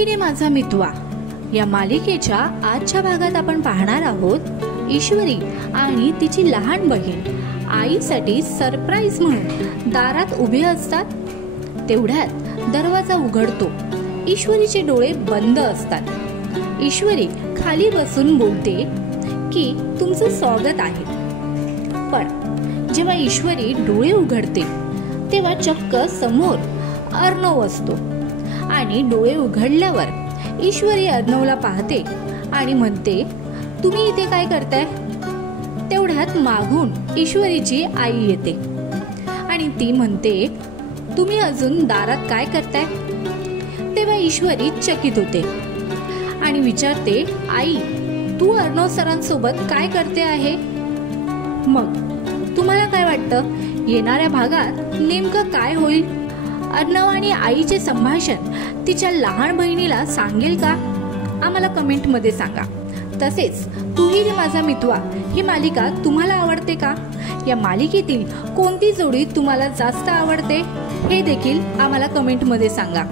ही रे माझा मितवा या मालिकेच्या आजच्या भागात आपण पाहणार आहोत ईश्वरी आणि तिची लहान बहीण आईसाठी सरप्राईज म्हणून दारात उभे असतात। तेवढ्यात दरवाजा उघडतो। ईश्वरीचे डोळे बंद असतात। ईश्वरी खाली बसून बोलते की तुमचं स्वागत आहे। पण जेव्हा ईश्वरी डोळे उघडते तेव्हा चक्क समोर अर्णव असतो आणि डोळे उघडल्यावर ईश्वरी अर्णवला पाहते आणि म्हणते, तुम्ही इथे काय करताय? तेवढ्यात मागून ईश्वरीची आई येते आणि ती म्हणते, तुम्ही अजून दारात काय करताय? तेव्हा ईश्वरी चकित होते आणि विचारते, आई तू अर्णव सरांसोबत काय करते आहे? मग तुम्हाला काय वाटतं येणाऱ्या भागात नेमकं काय होईल? अर्णव आणि आईचे संभाषण तिच्या लहान बहिणीला सांगेल का? आम्हाला कमेंट मध्ये सांगा। तसेच तू ही रे माझा मितवा ही मालिका तुम्हाला आवडते का? या मालिकेतील कोणती जोडी तुम्हाला जास्त आवडते हे देखील आम्हाला कमेंट मध्ये सांगा।